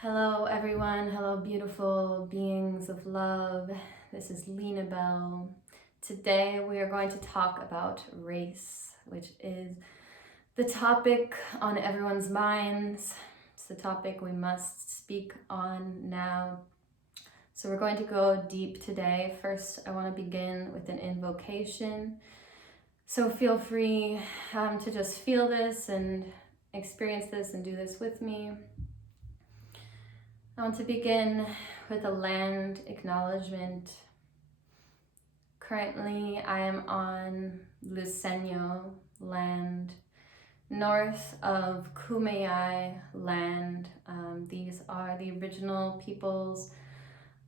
Hello everyone, hello beautiful beings of love. This is Lena Belle. Today we are going to talk about race, which is the topic on everyone's minds. It's the topic we must speak on now. So we're going to go deep today. First, I want to begin with an invocation. So feel free to just feel this and experience this and do this with me. I want to begin with a land acknowledgement. Currently, I am on Luceño land, north of Kumeyaay land. These are the original peoples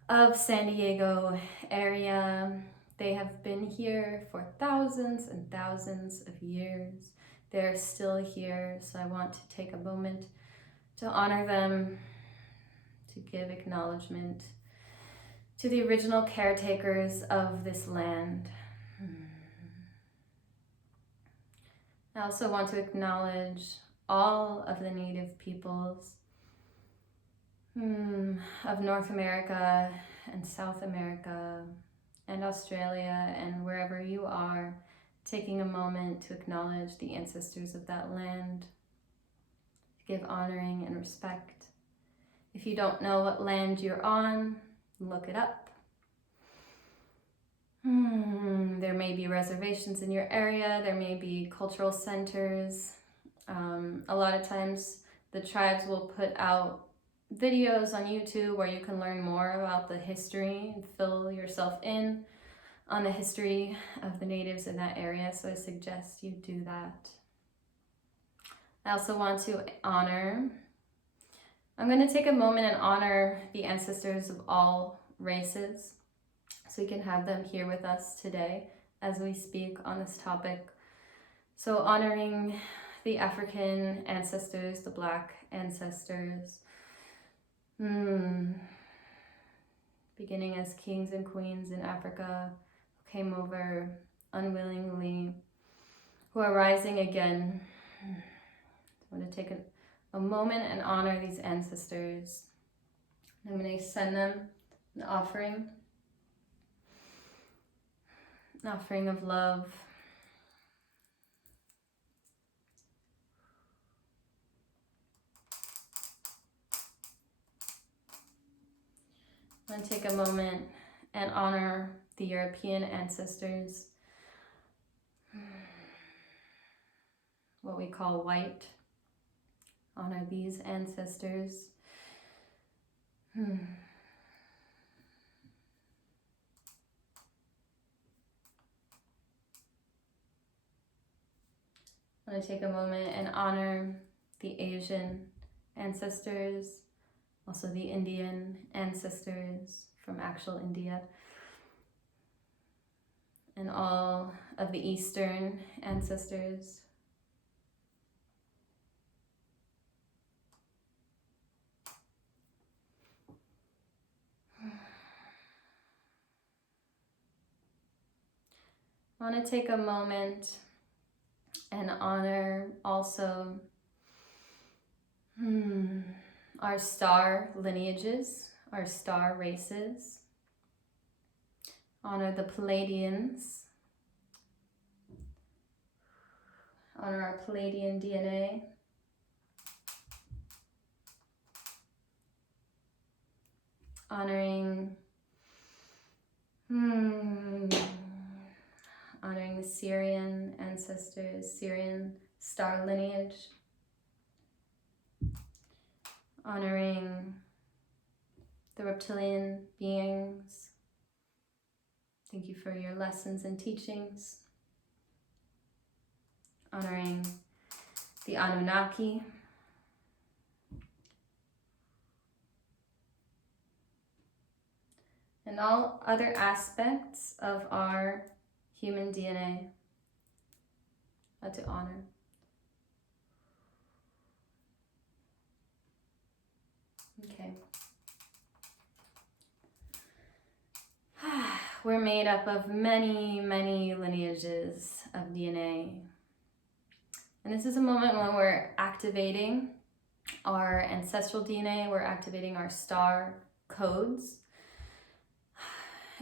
of San Diego area. They have been here for thousands and thousands of years. They're still here, so I want to take a moment to honor them, to give acknowledgement to the original caretakers of this land. I also want to acknowledge all of the native peoples of North America and South America and Australia and wherever you are, taking a moment to acknowledge the ancestors of that land, to give honoring and respect. If you don't know what land you're on, look it up. There may be reservations in your area, there may be cultural centers. A lot of times the tribes will put out videos on YouTube where you can learn more about the history and fill yourself in on the history of the natives in that area, so I suggest you do that. I also want to I'm going to take a moment and honor the ancestors of all races, so we can have them here with us today as we speak on this topic. So honoring the African ancestors, the Black ancestors, beginning as kings and queens in Africa who came over unwillingly, who are rising again. I want to take a moment and honor these ancestors. I'm going to send them an offering of love. I'm going to take a moment and honor the European ancestors, what we call white. Honor these ancestors. I'm going to take a moment and honor the Asian ancestors, also the Indian ancestors from actual India, and all of the Eastern ancestors. I want to take a moment and honor also our star lineages, our star races. Honor the Palladians. Honor our Palladian DNA. Honoring the Syrian ancestors, Syrian star lineage. Honoring the reptilian beings. Thank you for your lessons and teachings. Honoring the Anunnaki. And all other aspects of our human DNA to honor. Okay. We're made up of many, many lineages of DNA. And this is a moment when we're activating our ancestral DNA, we're activating our star codes.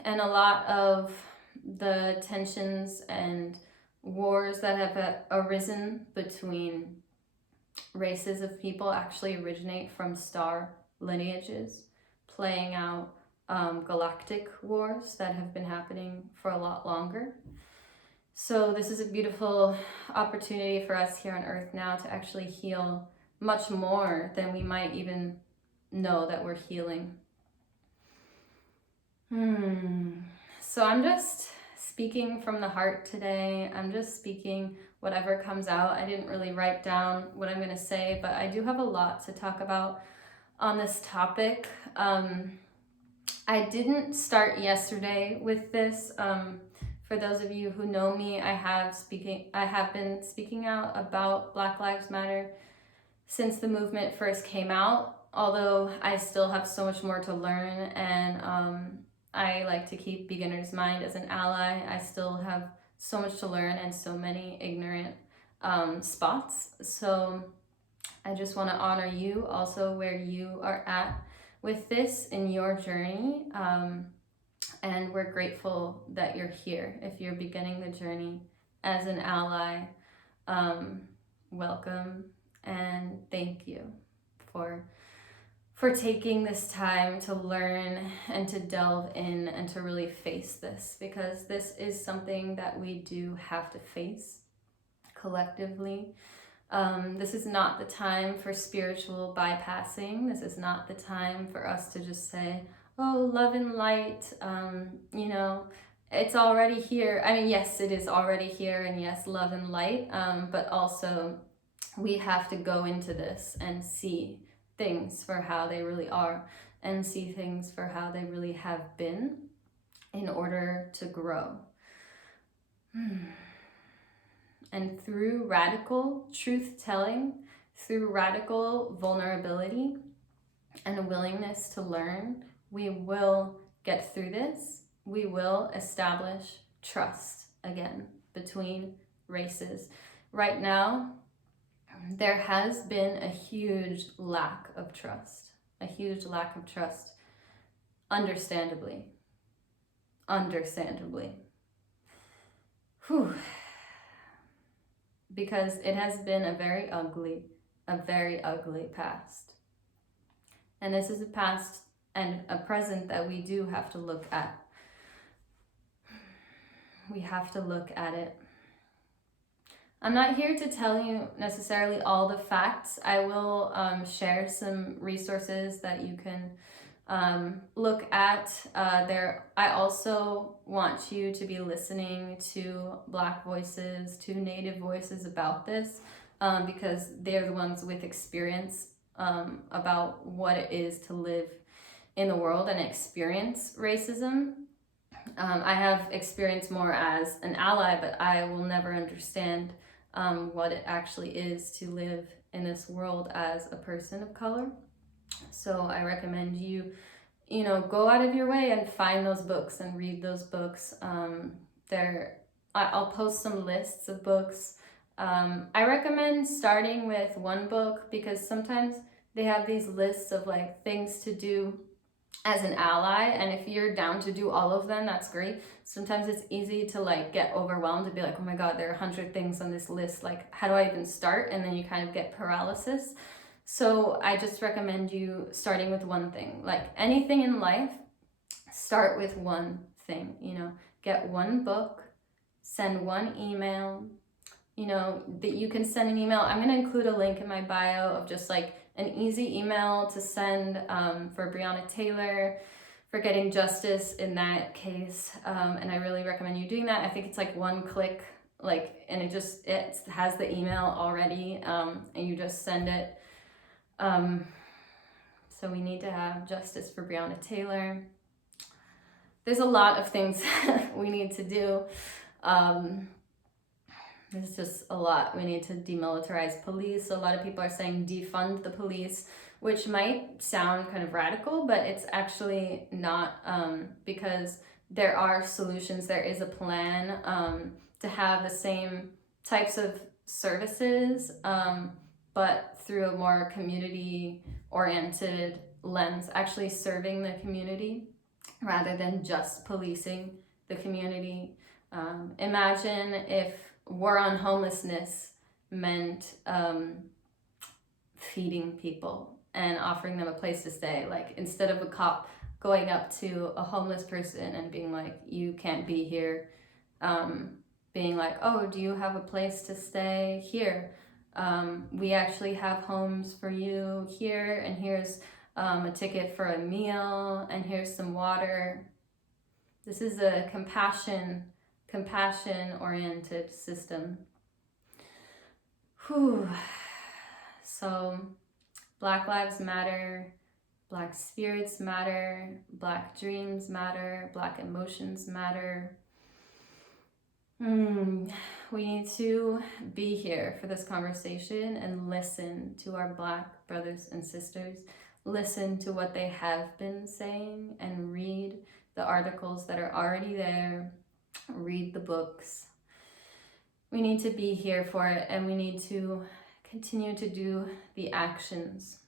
And a lot of the tensions and wars that have arisen between races of people actually originate from star lineages, playing out galactic wars that have been happening for a lot longer. So this is a beautiful opportunity for us here on Earth now to actually heal much more than we might even know that we're healing. So I'm just speaking from the heart today. I'm just speaking whatever comes out. I didn't really write down what I'm going to say, but I do have a lot to talk about on this topic. I didn't start yesterday with this. For those of you who know me, I have been speaking out about Black Lives Matter since the movement first came out, although I still have so much more to learn, and I like to keep beginner's mind as an ally. I still have so much to learn and so many ignorant spots. So I just want to honor you also where you are at with this in your journey. And we're grateful that you're here. If you're beginning the journey as an ally, welcome and thank you for taking this time to learn and to delve in and to really face this, because this is something that we do have to face collectively. This is not the time for spiritual bypassing. This is not the time for us to just say, oh, love and light, it's already here. I mean, yes, it is already here, and yes, love and light, but also we have to go into this and see things for how they really are, and see things for how they really have been in order to grow. And through radical truth-telling, through radical vulnerability and a willingness to learn, we will get through this. We will establish trust again between races. Right now, there has been a huge lack of trust. Understandably. Whew. Because it has been a very ugly past. And this is a past and a present that we do have to look at. We have to look at it. I'm not here to tell you necessarily all the facts. I will share some resources that you can look at. I also want you to be listening to Black voices, to Native voices about this, because they're the ones with experience about what it is to live in the world and experience racism. I have experienced more as an ally, but I will never understand what it actually is to live in this world as a person of color. So I recommend you go out of your way and find those books and read those books. I'll post some lists of books. I recommend starting with one book, because sometimes they have these lists of like things to do as an ally, and if you're down to do all of them, that's great. Sometimes it's easy to like get overwhelmed and be like, oh my god, there are 100 things on this list, like how do I even start? And then you kind of get paralysis. So I just recommend you starting with one thing. Like anything in life, start with one thing. Get one book, send one email. That you can send an email. I'm going to include a link in my bio of just like an easy email to send for Breonna Taylor, for getting justice in that case. And I really recommend you doing that. I think it's like one click, and it has the email already, and you just send it. So we need to have justice for Breonna Taylor. There's a lot of things we need to do. There's just a lot. We need to demilitarize police. A lot of people are saying defund the police, which might sound kind of radical, but it's actually not, because there are solutions. There is a plan to have the same types of services, but through a more community-oriented lens, actually serving the community rather than just policing the community. Imagine if war on homelessness meant feeding people and offering them a place to stay. Like, instead of a cop going up to a homeless person and being like, you can't be here, being like, oh, do you have a place to stay? Here, we actually have homes for you here, and here's a ticket for a meal, and here's some water. This is a compassion-oriented system. Whew. So, Black lives matter, Black spirits matter, Black dreams matter, Black emotions matter. We need to be here for this conversation and listen to our Black brothers and sisters, listen to what they have been saying, and read the articles that are already there, read the books. We need to be here for it, and we need to continue to do the actions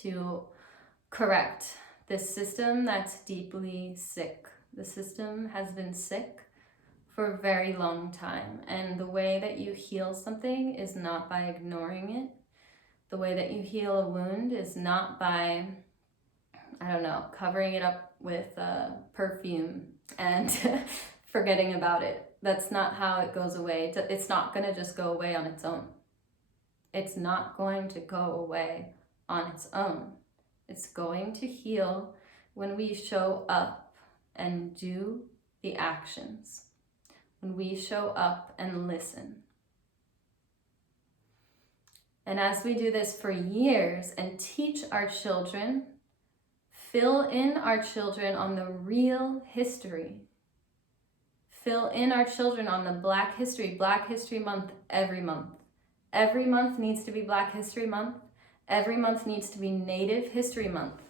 to correct this system that's deeply sick. The system has been sick for a very long time, and the way that you heal something is not by ignoring it. The way that you heal a wound is not by, I don't know, covering it up with perfume and forgetting about it. That's not how it goes away. It's not going to just go away on its own. It's not going to go away on its own. It's going to heal when we show up and do the actions. When we show up and listen. And as we do this for years and teach our children, fill in our children on the real history. Fill in our children on the Black History Month every month. Every month needs to be Black History Month. Every month needs to be Native History Month.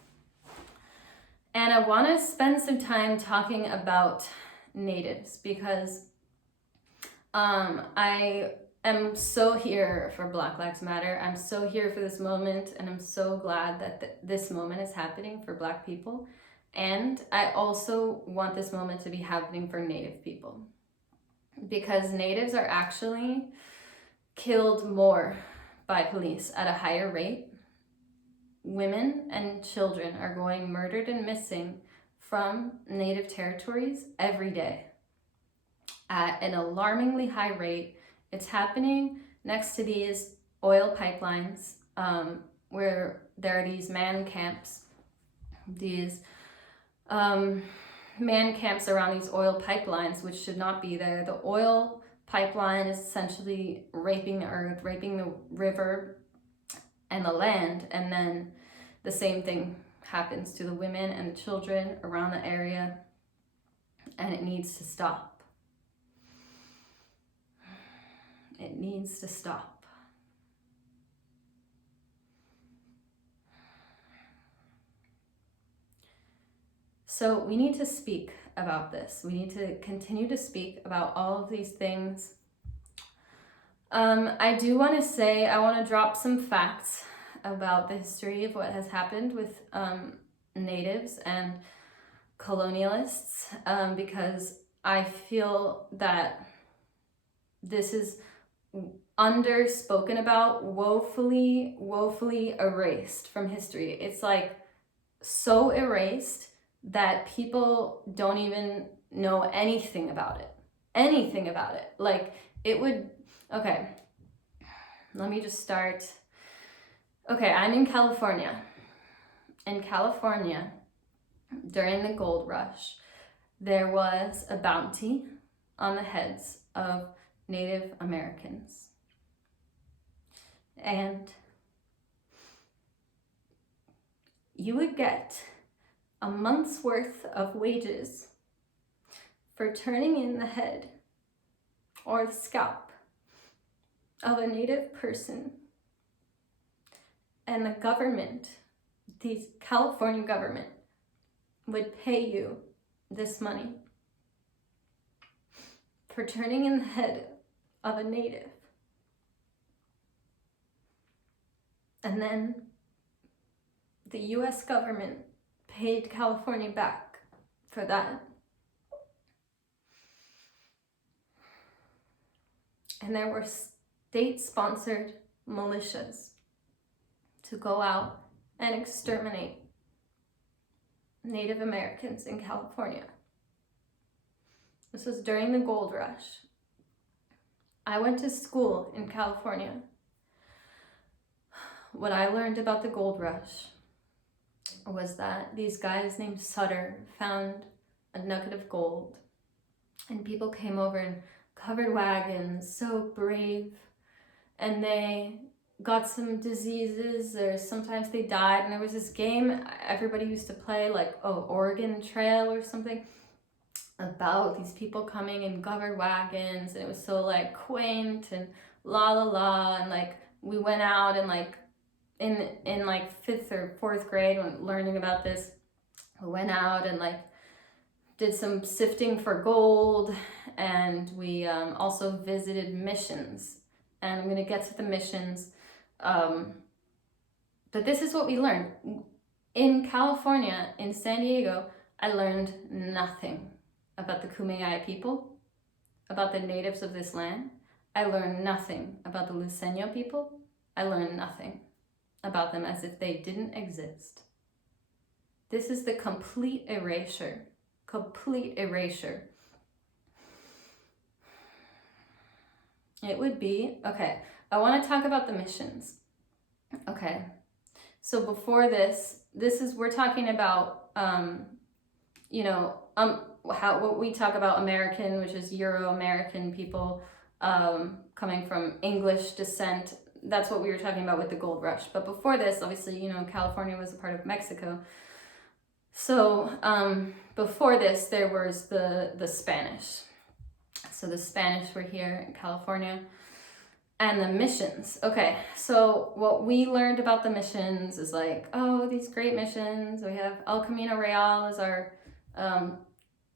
And I want to spend some time talking about Natives because I am so here for Black Lives Matter. I'm so here for this moment, and I'm so glad that this moment is happening for Black people. And I also want this moment to be happening for Native people, because Natives are actually killed more by police at a higher rate. Women and children are going murdered and missing from Native territories every day at an alarmingly high rate. It's happening next to these oil pipelines, where there are these man camps, around these oil pipelines, which should not be there. The oil pipeline is essentially raping the earth, raping the river and the land, and then the same thing happens to the women and the children around the area, and it needs to stop. It needs to stop. So we need to speak about this. We need to continue to speak about all of these things. I do want to say, I want to drop some facts about the history of what has happened with Natives and colonialists, because I feel that this is underspoken about, woefully erased from history. It's like so erased that people don't even know anything about it. Like, it would, okay, let me just start. Okay, I'm in California. In California, during the gold rush, there was a bounty on the heads of Native Americans. And you would get a month's worth of wages for turning in the head or the scalp of a Native person. And the government, the California government, would pay you this money for turning in the head of a Native. And then the US government paid California back for that. And there were state-sponsored militias to go out and exterminate Native Americans in California. This was during the gold rush. I went to school in California. What I learned about the gold rush was that these guys named Sutter found a nugget of gold, and people came over in covered wagons, so brave, and they got some diseases, or sometimes they died. And there was this game everybody used to play, like Oregon Trail or something, about these people coming in covered wagons, and it was so like quaint and la la la, and like we went out and like in like 5th or 4th grade when learning about this, we went out and like did some sifting for gold, and we also visited missions, and I'm going to get to the missions, but this is what we learned. In California, in San Diego, I learned nothing about the Kumeyaay people, about the natives of this land. I learned nothing about the Luiseño people. I learned nothing about them, as if they didn't exist. This is the complete erasure. Complete erasure. It would be, okay, I want to talk about the missions. Okay, so before this is, we're talking about, what we talk about American, which is Euro-American people coming from English descent. That's what we were talking about with the gold rush. But before this, obviously, California was a part of Mexico. So before this, there was the Spanish. So the Spanish were here in California. And the missions. Okay, so what we learned about the missions is like, oh, these great missions. We have El Camino Real as our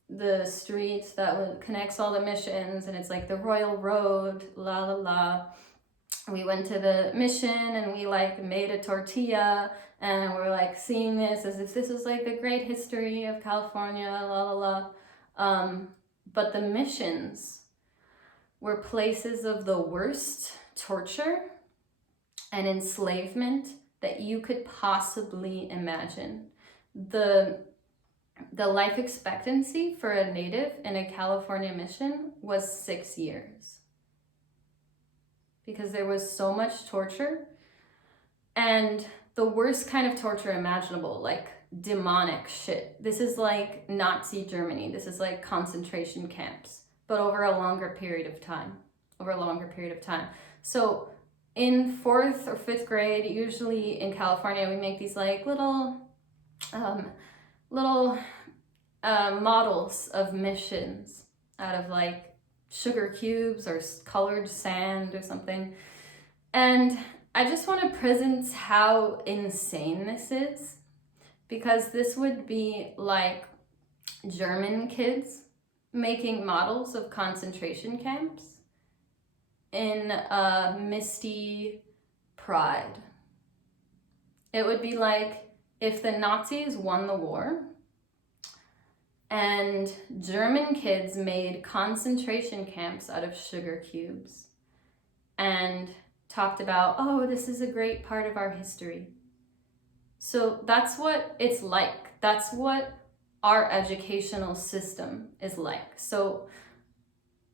the street that connects all the missions, and it's like the Royal Road, la la la. We went to the mission and we like made a tortilla, and we're like seeing this as if this is like the great history of California, la la la. But the missions were places of the worst torture and enslavement that you could possibly imagine. The life expectancy for a native in a California mission was 6 years, because there was so much torture, and the worst kind of torture imaginable, like demonic shit. This is like Nazi Germany. This is like concentration camps, but over a longer period of time. So in 4th or 5th grade, usually in California, we make these like little models of missions out of like sugar cubes or colored sand or something. And I just want to present how insane this is, because this would be like German kids making models of concentration camps in misty pride. It would be like if the Nazis won the war and German kids made concentration camps out of sugar cubes and talked about, oh, this is a great part of our history. So that's what it's like. That's what our educational system is like. So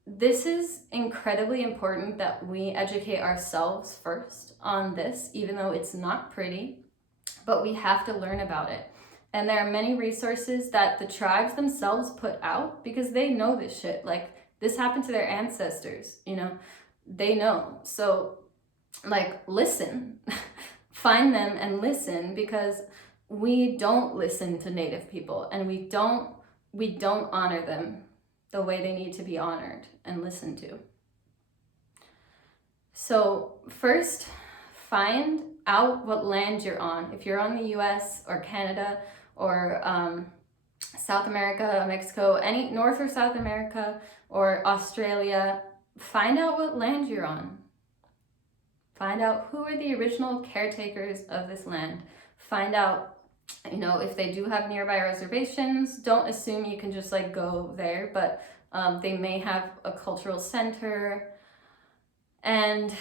this is incredibly important that we educate ourselves first on this, even though it's not pretty, but we have to learn about it. And there are many resources that the tribes themselves put out, because they know this shit. Like, this happened to their ancestors, they know. So like, listen, find them and listen, because we don't listen to Native people, and we don't honor them the way they need to be honored and listened to. So first, find out what land you're on. If you're on the US or Canada or South America, Mexico, any North or South America or Australia, find out what land you're on. Find out who are the original caretakers of this land. Find out, if they do have nearby reservations. Don't assume you can just like go there, but they may have a cultural center, and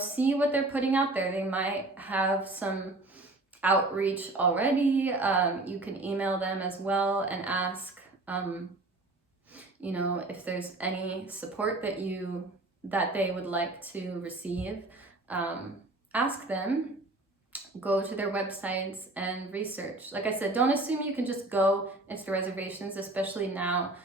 see what they're putting out there. They might have some outreach already. You can email them as well and ask if there's any support that they would like to receive. Ask them. Go to their websites and research. Like I said, don't assume you can just go into the reservations, especially now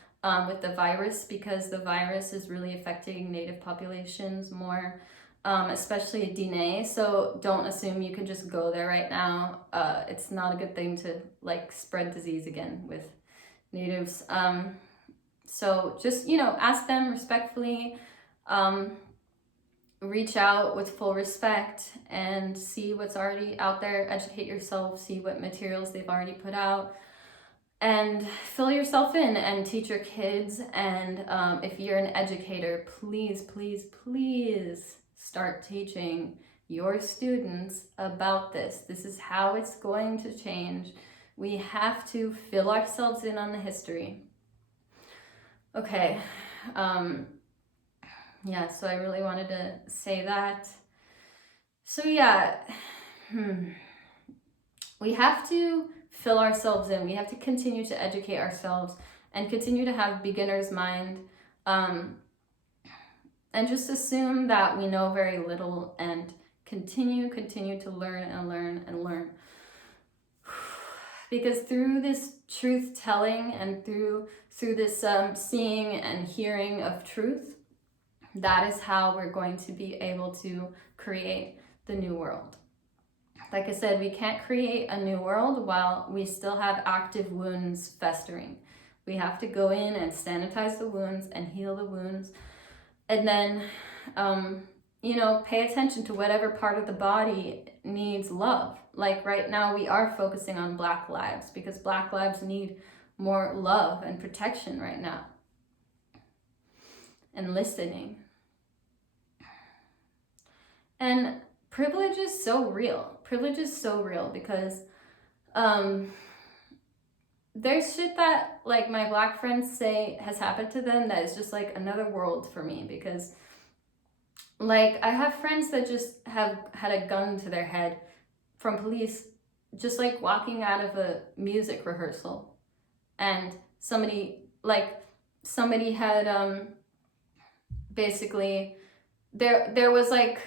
with the virus, because the virus is really affecting native populations more, especially Diné. So don't assume you can just go there right now. It's not a good thing to like spread disease again with natives. So just, ask them respectfully. Reach out with full respect and see what's already out there. Educate yourself, see what materials they've already put out, and fill yourself in and teach your kids. And if you're an educator, please, please, please start teaching your students about this. This is how it's going to change. We have to fill ourselves in on the history. Okay. Yeah, so I really wanted to say that. So yeah, we have to fill ourselves in. We have to continue to educate ourselves and continue to have beginner's mind, and just assume that we know very little and continue to learn and learn and learn. Because through this truth telling and through this seeing and hearing of truth, that is how we're going to be able to create the new world. Like I said, we can't create a new world while we still have active wounds festering. We have to go in and sanitize the wounds and heal the wounds. And then, pay attention to whatever part of the body needs love. Like right now, we are focusing on Black lives because Black lives need more love and protection right now. And listening. And privilege is so real. Privilege is so real because there's shit that like my Black friends say has happened to them that is just like another world for me, because like I have friends that just have had a gun to their head from police just like walking out of a music rehearsal, and somebody had basically there was like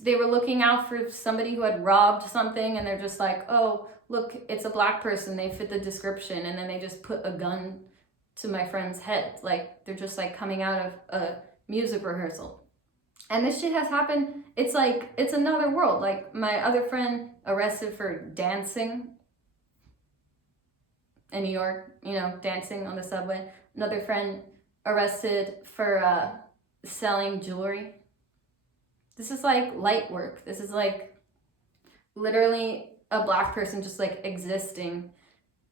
they were looking out for somebody who had robbed something, and they're just like, oh, look, it's a Black person, they fit the description, and then they just put a gun to my friend's head. Like they're just like coming out of a music rehearsal. And this shit has happened. It's like, it's another world. Like my other friend arrested for dancing in New York, dancing on the subway. Another friend arrested for selling jewelry. This is like light work. This is like literally a Black person just like existing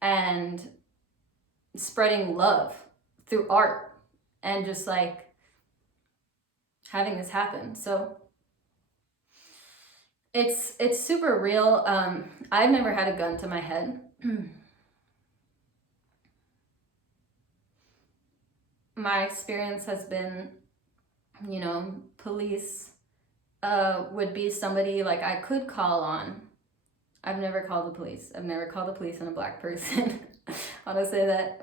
and spreading love through art and just like having this happen. So it's super real. I've never had a gun to my head. My experience has been, police would be somebody like I could call on. I've never called the police. I've never called the police on a Black person. I want to say that,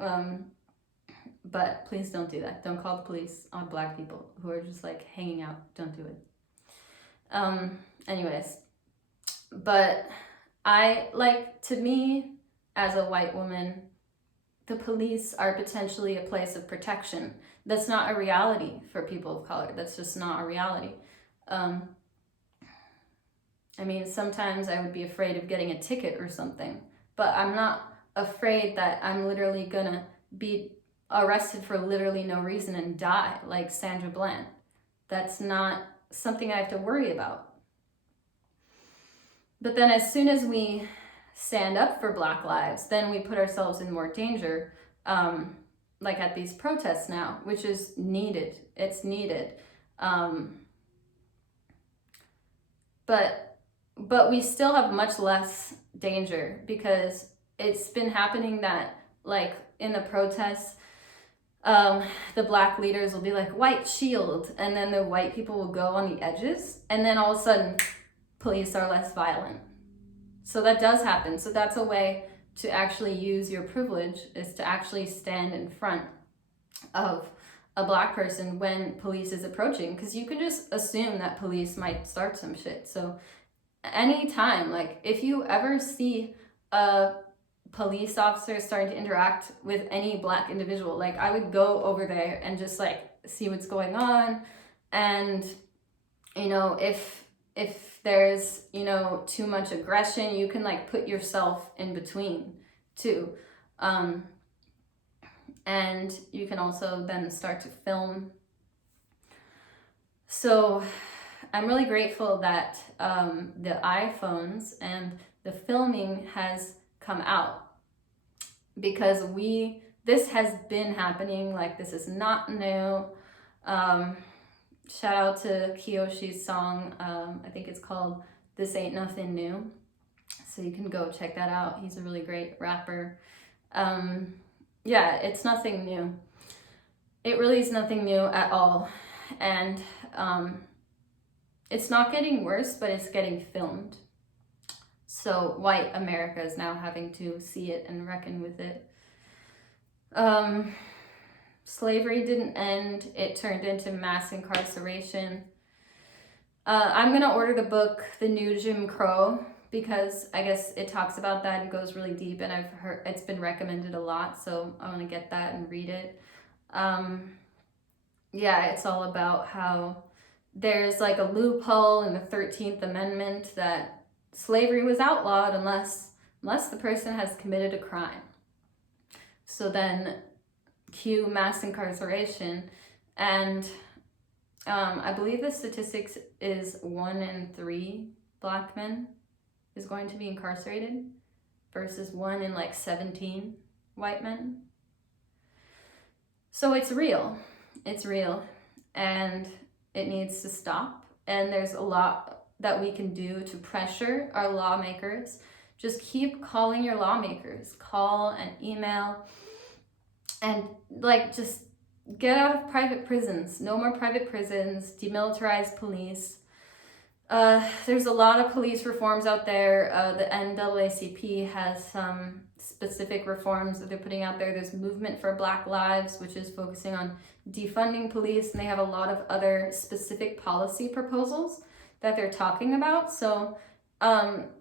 but please don't do that. Don't call the police on Black people who are just like hanging out. Don't do it. Anyways, but to me, as a white woman, the police are potentially a place of protection. That's not a reality for people of color. That's just not a reality. Sometimes I would be afraid of getting a ticket or something, but I'm not afraid that I'm literally gonna be arrested for literally no reason and die like Sandra Bland. That's not something I have to worry about. But then as soon as we stand up for Black lives, then we put ourselves in more danger, like at these protests now, which is needed. It's needed. but we still have much less danger, because it's been happening that, like, in the protests, the black leaders will be like, white shield, and then the white people will go on the edges, and then all of a sudden police are less violent. So that does happen. So that's a way to actually use your privilege, is to actually stand in front of a black person when police is approaching, because you can just assume that police might start some shit. So anytime, like, if you ever see a police officer starting to interact with any black individual, like, I would go over there and just like see what's going on. And you know, if there's, you know, too much aggression, you can like put yourself in between too. And you can also then start to film. So I'm really grateful that the iPhones and the filming has come out, because this has been happening. Like, this is not new. Shout out to Kiyoshi's song. I think it's called This Ain't Nothing New. So you can go check that out. He's a really great rapper. Yeah, it's nothing new. It really is nothing new at all. And it's not getting worse, but it's getting filmed. So white America is now having to see it and reckon with it. Slavery didn't end. It turned into mass incarceration. I'm going to order the book, The New Jim Crow, because I guess it talks about that and goes really deep, and I've heard it's been recommended a lot, so I want to get that and read it. Yeah, it's all about how there's like a loophole in the 13th Amendment that slavery was outlawed unless the person has committed a crime. So then cue mass incarceration, and I believe the statistics is 1 in 3 black men is going to be incarcerated versus 1 in like 17 white men. So it's real, and it needs to stop. And there's a lot that we can do to pressure our lawmakers. Just keep calling your lawmakers, call and email, and like, just get out of private prisons. No more private prisons, demilitarize police. There's a lot of police reforms out there. The NAACP has some specific reforms that they're putting out there. There's Movement for Black Lives, which is focusing on defunding police, and they have a lot of other specific policy proposals that they're talking about. So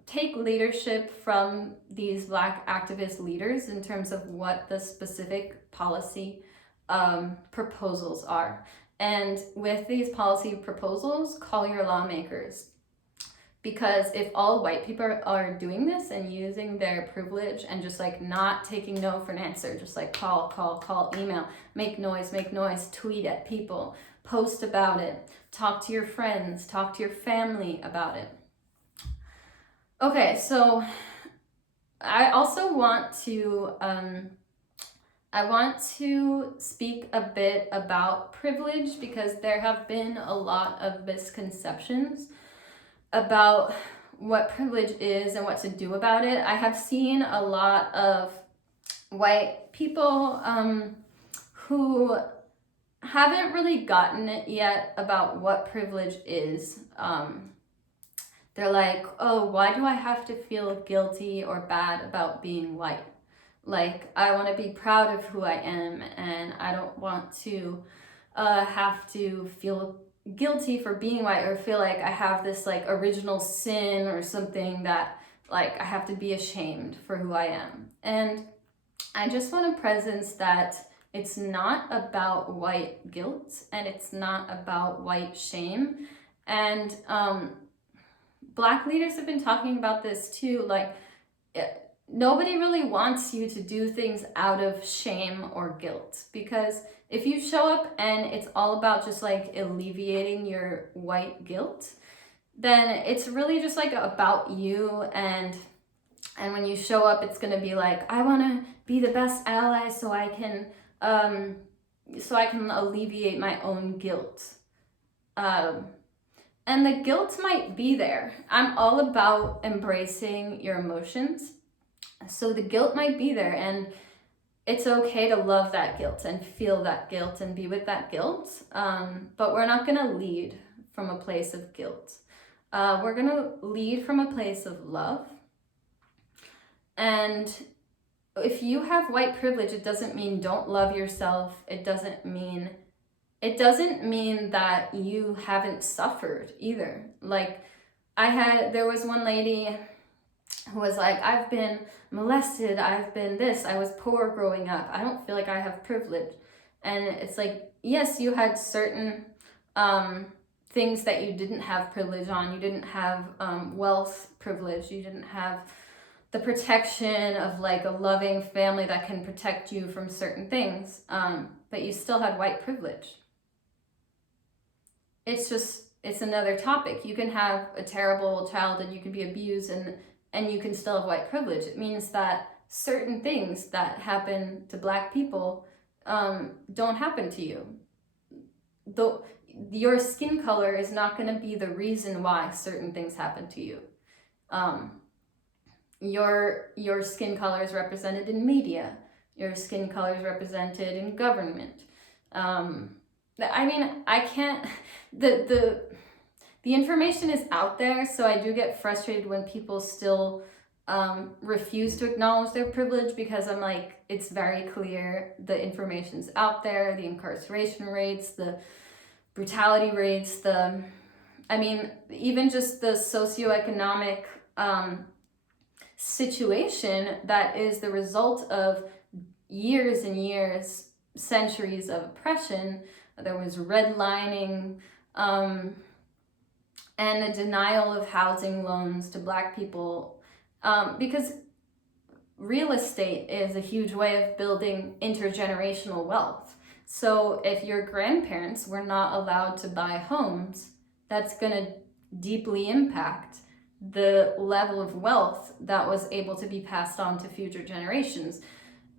take leadership from these black activist leaders in terms of what the specific policy proposals are. And with these policy proposals, call your lawmakers. Because if all white people are doing this and using their privilege and just like not taking no for an answer, just like call, email, make noise, tweet at people, post about it, talk to your friends, talk to your family about it. Okay, so I also want to speak a bit about privilege, because there have been a lot of misconceptions about what privilege is and what to do about it. I have seen a lot of white people who haven't really gotten it yet about what privilege is. They're like, oh, why do I have to feel guilty or bad about being white? Like, I want to be proud of who I am, and I don't want to have to feel guilty for being white, or feel like I have this like original sin or something that like I have to be ashamed for who I am. And I just want to presence that it's not about white guilt, and it's not about white shame. And black leaders have been talking about this too. Like, nobody really wants you to do things out of shame or guilt, because if you show up and it's all about just like alleviating your white guilt, then it's really just like about you. And when you show up, it's going to be like, I want to be the best ally so I can alleviate my own guilt. And the guilt might be there. I'm all about embracing your emotions. So the guilt might be there, and it's okay to love that guilt and feel that guilt and be with that guilt. But we're not going to lead from a place of guilt. We're going to lead from a place of love. And if you have white privilege, it doesn't mean don't love yourself. It doesn't mean that you haven't suffered either. Like, there was one lady who was like, I've been molested, I've been this, I was poor growing up, I don't feel like I have privilege. And it's like, yes, you had certain things that you didn't have privilege on. You didn't have wealth privilege. You didn't have the protection of like a loving family that can protect you from certain things, but you still had white privilege. It's another topic. You can have a terrible childhood, you can be abused, and you can still have white privilege. It means that certain things that happen to Black people don't happen to you. Though your skin color is not going to be the reason why certain things happen to you. Your skin color is represented in media. Your skin color is represented in government. I mean, I can't, the information is out there, so I do get frustrated when people still refuse to acknowledge their privilege, because I'm like, it's very clear the information's out there, the incarceration rates, the brutality rates, even just the socioeconomic situation that is the result of years and years, centuries of oppression. There was redlining, and a denial of housing loans to Black people, because real estate is a huge way of building intergenerational wealth. So if your grandparents were not allowed to buy homes, that's going to deeply impact the level of wealth that was able to be passed on to future generations.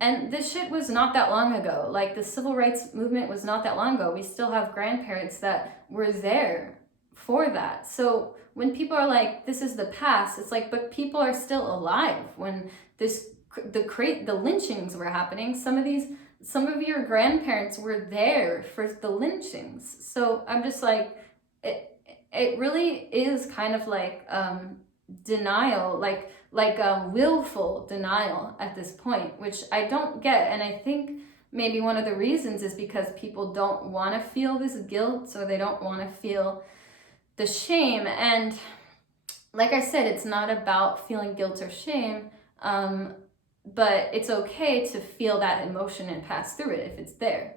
And this shit was not that long ago. Like, the civil rights movement was not that long ago. We still have grandparents that were there for that. So when people are like, this is the past, it's like, but people are still alive when the lynchings were happening. Some of your grandparents were there for the lynchings. So I'm just like, it really is kind of like denial, like willful denial at this point, which I don't get. And I think maybe one of the reasons is because people don't want to feel this guilt, or they don't want to feel the shame. And like I said, it's not about feeling guilt or shame, but it's okay to feel that emotion and pass through it if it's there.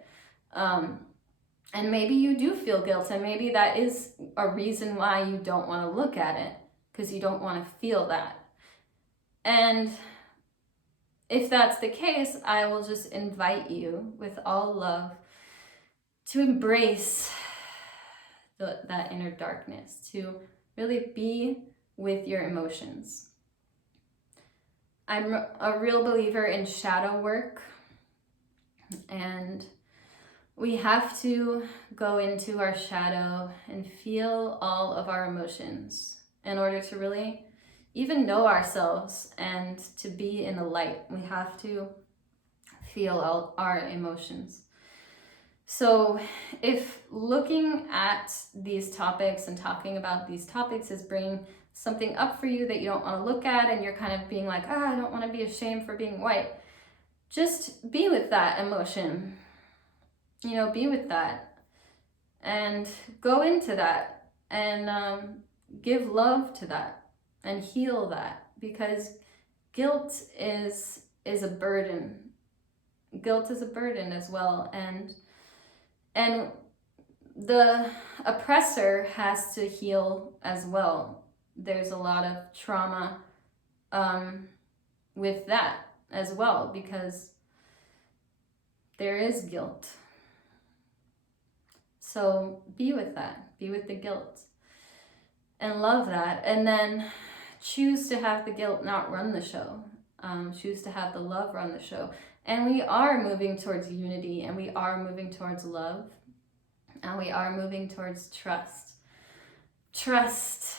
And maybe you do feel guilt, and maybe that is a reason why you don't want to look at it, because you don't want to feel that. And if that's the case, I will just invite you with all love to embrace that inner darkness, to really be with your emotions. I'm a real believer in shadow work, and we have to go into our shadow and feel all of our emotions in order to really even know ourselves and to be in the light. We have to feel all our emotions. So if looking at these topics and talking about these topics is bringing something up for you that you don't want to look at, and you're kind of being like, I don't want to be ashamed for being white, just be with that emotion. Be with that and go into that and give love to that and heal that, because guilt is a burden. Guilt is a burden as well, and the oppressor has to heal as well. There's a lot of trauma with that as well, because there is guilt. So be with that, be with the guilt, and love that, and then choose to have the guilt not run the show. Choose to have the love run the show. And we are moving towards unity, and we are moving towards love, and we are moving towards trust. trust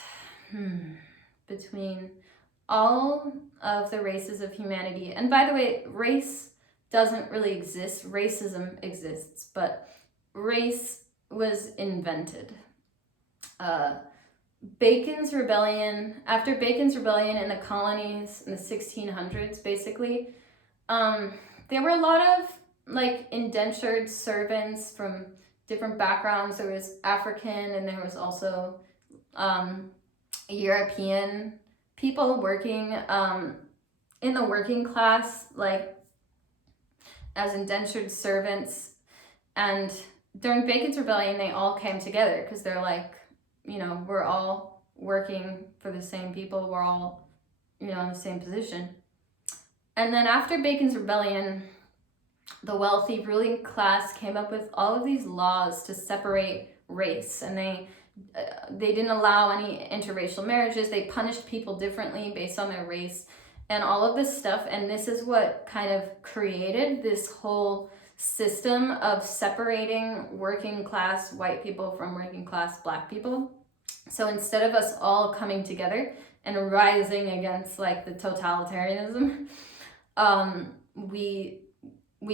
between all of the races of humanity. And by the way, race doesn't really exist. Racism exists, but race was invented. Bacon's Rebellion, after Bacon's Rebellion in the colonies in the 1600s, basically, there were a lot of like indentured servants from different backgrounds. There was African, and there was also European people working in the working class, like as indentured servants. And during Bacon's Rebellion, they all came together because they're like, you know, we're all working for the same people. We're all, you know, in the same position. And then after Bacon's Rebellion, the wealthy ruling class came up with all of these laws to separate race, and they didn't allow any interracial marriages. They punished people differently based on their race and all of this stuff. And this is what kind of created this whole system of separating working class white people from working class black people. So instead of us all coming together and rising against like the totalitarianism, we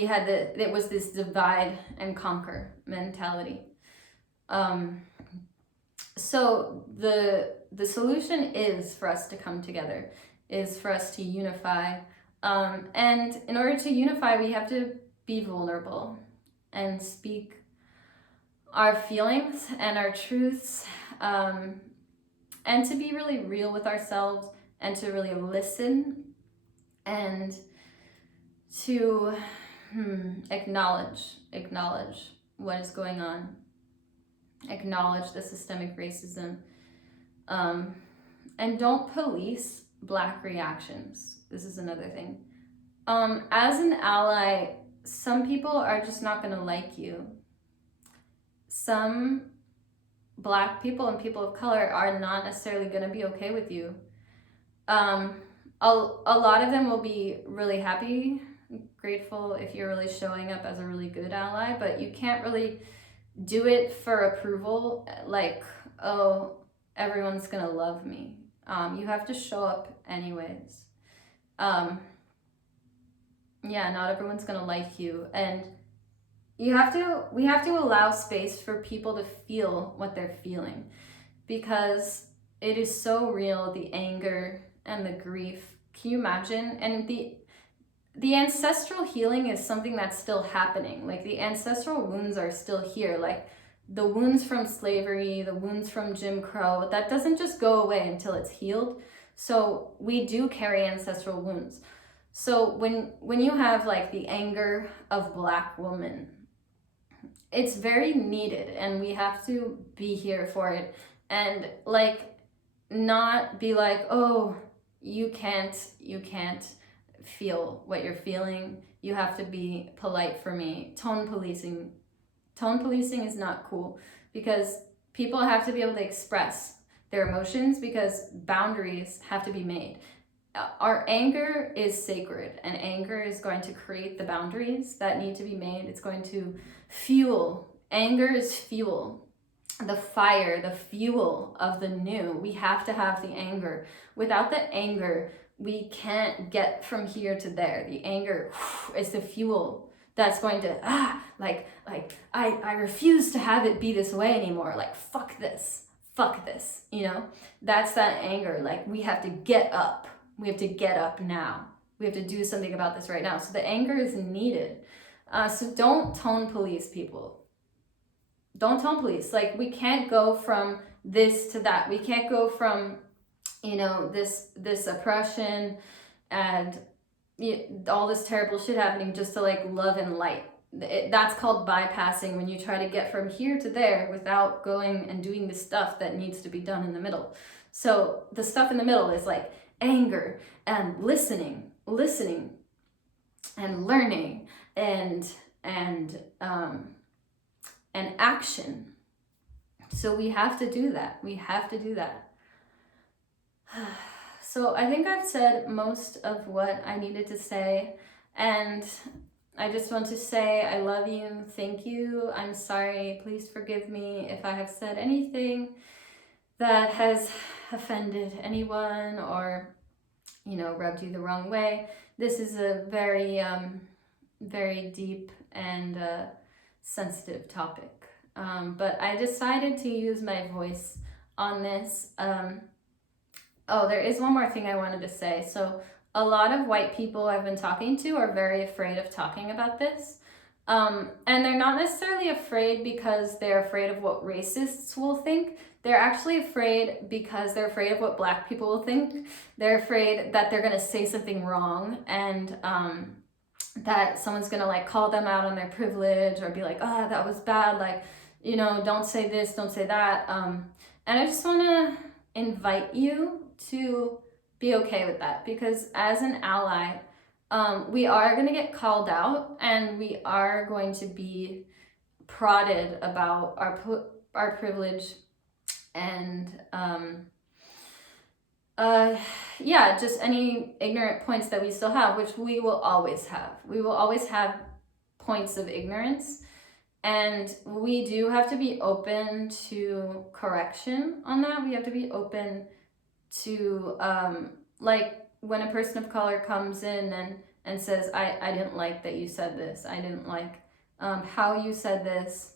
had it was this divide and conquer mentality. So the solution is for us to come together, is for us to unify. And in order to unify, we have to be vulnerable and speak our feelings and our truths, and to be really real with ourselves, and to really listen, and to acknowledge what is going on, acknowledge the systemic racism, and don't police black reactions. This is another thing. As an ally, some people are just not going to like you. Some black people and people of color are not necessarily going to be okay with you. A lot of them will be really happy, grateful if you're really showing up as a really good ally, but you can't really do it for approval, like, oh, everyone's going to love me. You have to show up anyways. Not everyone's going to like you, and we have to allow space for people to feel what they're feeling, because it is so real, the anger and the grief. Can you imagine? And the ancestral healing is something that's still happening. Like, the ancestral wounds are still here. Like, the wounds from slavery, the wounds from Jim Crow, that doesn't just go away until it's healed. So we do carry ancestral wounds. So when you have like the anger of Black women, it's very needed, and we have to be here for it, and like not be like, oh, you can't feel what you're feeling. You have to be polite for me. Tone policing is not cool, because people have to be able to express their emotions, because boundaries have to be made. Our anger is sacred, and anger is going to create the boundaries that need to be made. It's going to fuel. Anger is fuel. The fire, the fuel of the new. We have to have the anger. Without the anger, we can't get from here to there. The anger is the fuel that's going to, I refuse to have it be this way anymore. Like, fuck this, you know? That's that anger. Like, we have to get up. We have to get up now. We have to do something about this right now. So the anger is needed. So don't tone police people. Don't tone police. Like, we can't go from this to that. We can't go from, you know, this oppression and all this terrible shit happening just to like love and light. That's called bypassing, when you try to get from here to there without going and doing the stuff that needs to be done in the middle. So the stuff in the middle is like anger and listening and learning and action. So we have to do that. So I think I've said most of what I needed to say, and I just want to say I love you, thank you, I'm sorry, please forgive me if I have said anything that has offended anyone or, rubbed you the wrong way. This is a very, very deep and sensitive topic. But I decided to use my voice on this. There is one more thing I wanted to say. So a lot of white people I've been talking to are very afraid of talking about this. And they're not necessarily afraid because they're afraid of what racists will think. They're actually afraid because they're afraid of what Black people will think. They're afraid that they're going to say something wrong and that someone's going to like call them out on their privilege or be like, oh, that was bad. Like, don't say this, don't say that. And I just want to invite you to be okay with that, because as an ally, we are going to get called out and we are going to be prodded about our privilege and just any ignorant points that we still have, which we will always have. We will always have points of ignorance, and we do have to be open to correction on that. We have to be open to like when a person of color comes in and says, I didn't like that you said this. I didn't like how you said this.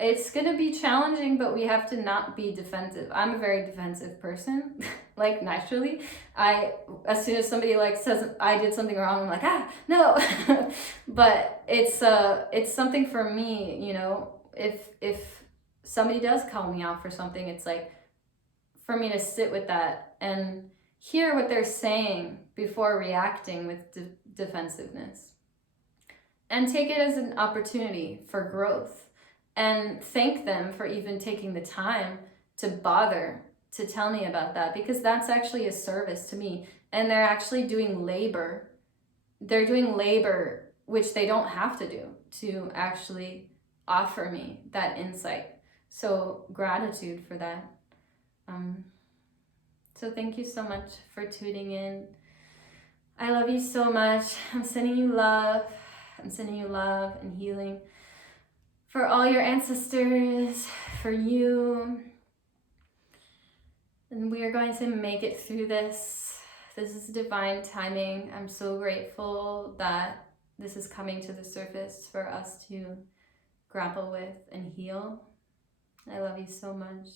It's going to be challenging, but we have to not be defensive. I'm a very defensive person, like naturally. As soon as somebody like says I did something wrong, I'm like, no. But it's something for me, if somebody does call me out for something, it's like for me to sit with that and hear what they're saying before reacting with defensiveness, and take it as an opportunity for growth, and thank them for even taking the time to bother to tell me about that, because that's actually a service to me. And they're actually doing labor. They're doing labor which they don't have to do to actually offer me that insight. So gratitude for that. So thank you so much for tuning in. I love you so much. I'm sending you love. I'm sending you love and healing for all your ancestors, for you. And we are going to make it through this. This is divine timing. I'm so grateful that this is coming to the surface for us to grapple with and heal. I love you so much.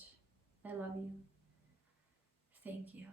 I love you. Thank you.